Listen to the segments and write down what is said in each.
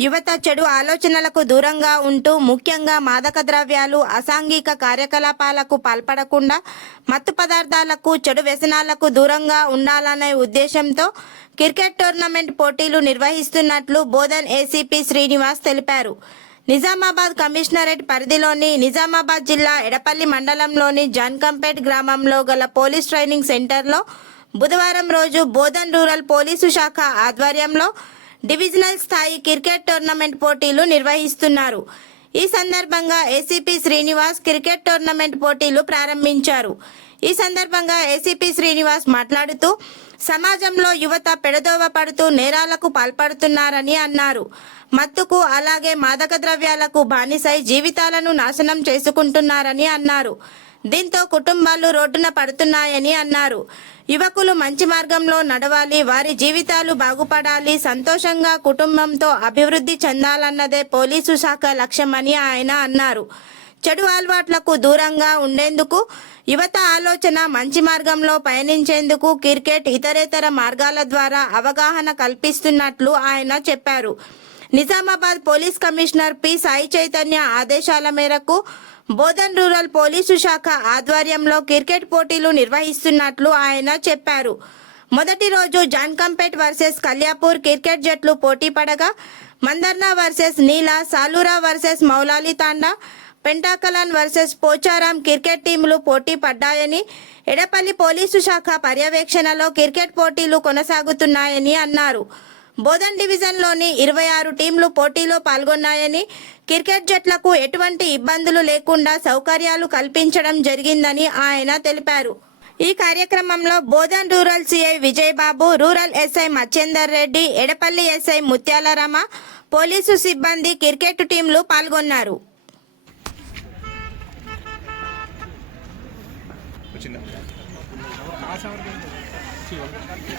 యువత చెడు ఆలోచనలకు దూరంగా ఉంటూ ముఖ్యంగా మాదక ద్రవ్యాలు అసాంఘిక కార్యకలాపాలకు పాల్పడకుండా మత్తు పదార్థాలకు చెడు వ్యసనాలకు దూరంగా ఉండాలనే ఉద్దేశంతో క్రికెట్ టోర్నమెంట్ పోటీలు నిర్వహిస్తున్నట్లు బోధన్ ఏసీపీ శ్రీనివాస్ తెలిపారు. నిజామాబాద్ కమిషనరేట్ పరిధిలోని నిజామాబాద్ జిల్లా ఎడపల్లి మండలంలోని జాన్కంపేట్ గ్రామంలో గల పోలీస్ ట్రైనింగ్ సెంటర్లో బుధవారం రోజు బోధన్ రూరల్ పోలీసు శాఖ ఆధ్వర్యంలో డివిజనల్ స్థాయి క్రికెట్ టోర్నమెంట్ పోటీలు నిర్వహిస్తున్నారు. ఈ సందర్భంగా ఏసీపీ శ్రీనివాస్ క్రికెట్ టోర్నమెంట్ పోటీలు ప్రారంభించారు. ఈ సందర్భంగా ఏసీపీ శ్రీనివాస్ మాట్లాడుతూ సమాజంలో యువత పెడదోవ పడుతూ నేరాలకు పాల్పడుతున్నారని అన్నారు. మత్తుకు అలాగే మాదక ద్రవ్యాలకు బానిసై జీవితాలను నాశనం చేసుకుంటున్నారని అన్నారు. దీంతో కుటుంబాలు రోడ్డున పడుతున్నాయని అన్నారు. యువకులు మంచి మార్గంలో నడవాలి వారి జీవితాలు బాగుపడాలి సంతోషంగా కుటుంబంతో అభివృద్ధి చెందాలన్నదే పోలీసు శాఖ లక్ష్యమని ఆయన అన్నారు. చెడు అలవాట్లకు దూరంగా ఉండేందుకు యువత ఆలోచన మంచి మార్గంలో పయనించేందుకు క్రికెట్ ఇతరేతర మార్గాల ద్వారా అవగాహన కల్పిస్తున్నట్లు ఆయన చెప్పారు. Nizamabad police commissioner P. Sai Chaitanya ఆదేశాల మేరకు బోధన్ రూరల్ పోలీసు శాఖ ఆధ్వర్యంలో క్రికెట్ పోటీలు నిర్వహిస్తున్నట్లు ఆయన చెప్పారు. మొదటి రోజు జాన్కంపేట్ వర్సెస్ కల్యాపూర్ క్రికెట్ జట్లు పోటీ పడగా Mandarna versus Neela Salura versus Moulali Thanda Pentakalan versus Pocharam cricket టీంలు పోటీ పడ్డాయని ఎడపల్లి పోలీసు శాఖ పర్యవేక్షణలో క్రికెట్ పోటీలు కొనసాగుతున్నాయని అన్నారు. బోధన్ డివిజన్లోని ఇరవై ఆరు టీంలు పోటీలో పాల్గొన్నాయని క్రికెట్ జట్లకు ఎటువంటి ఇబ్బందులు లేకుండా సౌకర్యాలు కల్పించడం జరిగిందని ఆయన తెలిపారు. ఈ కార్యక్రమంలో Bodhan rural CI Vijayababu rural SI Machhender Reddy Edapalli SI Mutyalarama police సిబ్బంది క్రికెట్ టీంలు పాల్గొన్నారు.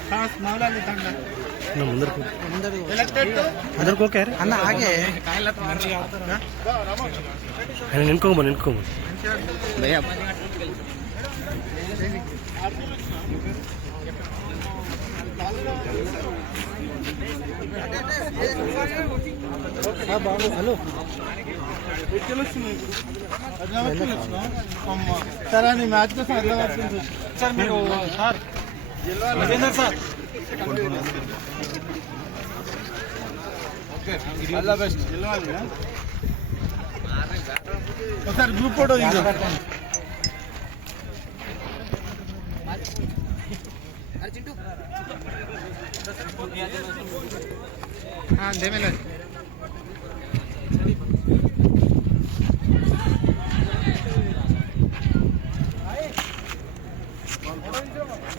ಖಾಸ್ মাওলানা ಲತಾ ನಮ್ಮಂದರು ಅದರ್ಕೋ ಕೇರೆ ಅಣ್ಣ ಹಾಗೆ. ಸರ್ ನಿಮ್ಮ हेलो ಸರ್ ಸರ್ ಮೇರು ಸರ್ విజేందర్ సార్. ఒకసారి గ్రూప్ ఫోటో దేమేలేదు బాల్ సే ball ball boys ball boys ball ball ball ball తీరా బాల్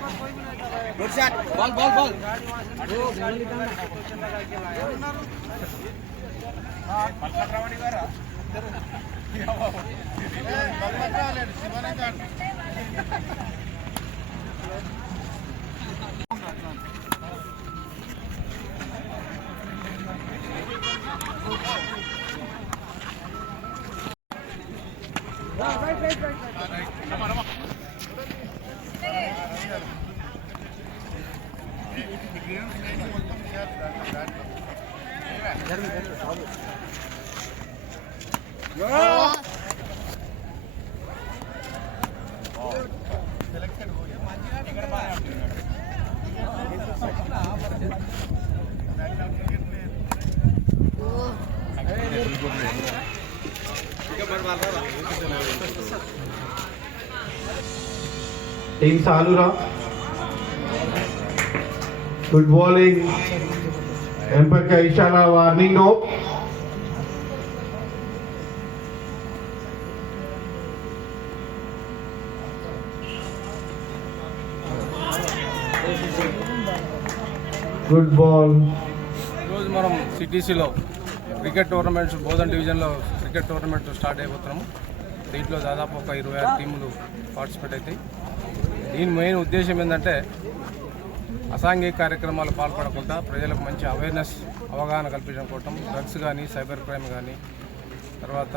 వనరే గిట్కెళ్ళి ముందడుగు ముందడుగు అన్న ball ball ball మల్కట్రావణి team Salura? Good bowling umpire ఇషారా warning no good ball ఈరోజు మనం సిటీసీలో క్రికెట్ టోర్నమెంట్స్ బోధన్ డివిజన్లో క్రికెట్ టోర్నమెంట్ స్టార్ట్ అయిపోతున్నాము. దీంట్లో దాదాపు ఒక ఇరవై ఆరు టీములు పార్టిసిపేట్ అవుతాయి. దీని మెయిన్ ఉద్దేశం ఏంటంటే అసాంఘిక కార్యక్రమాలు పాల్పడకుండా ప్రజలకు మంచి అవేర్నెస్ అవగాహన కల్పించడం కోసం డ్రగ్స్ కానీ సైబర్ క్రైమ్ కానీ తర్వాత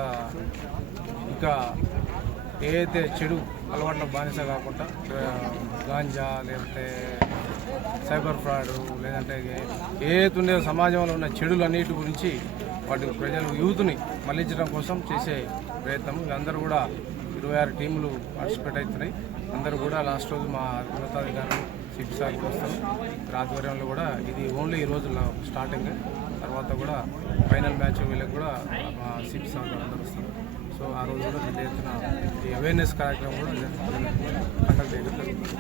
ఇంకా ఏదైతే చెడు అలవాట్ల బానిస కాకుండా గాంజా లేదంటే సైబర్ ఫ్రాడ్ లేదంటే ఏదైతే ఉండే సమాజంలో ఉన్న చెడులు అన్నిటి గురించి వాటి ప్రజలు యూత్ని మళ్ళించడం కోసం చేసే ప్రయత్నం. అందరూ కూడా ఇరవై ఆరు టీములు పార్టిసిపేట్ అవుతున్నాయి. అందరూ కూడా లాస్ట్ రోజు మా ఉన్నతాధికారులు సిపి సార్ కూడా వస్తారు ఆధ్వర్యంలో కూడా ఇది ఓన్లీ ఈ రోజు స్టార్టింగ్. తర్వాత కూడా ఫైనల్ మ్యాచ్ వీళ్ళకి కూడా మా సిపి సార్ అందరూ వస్తారు. సో ఆ రోజు కూడా పెద్ద ఎత్తున ఈ అవేర్నెస్ కార్యక్రమం కూడా కండక్ట్ చేయడం జరుగుతుంది.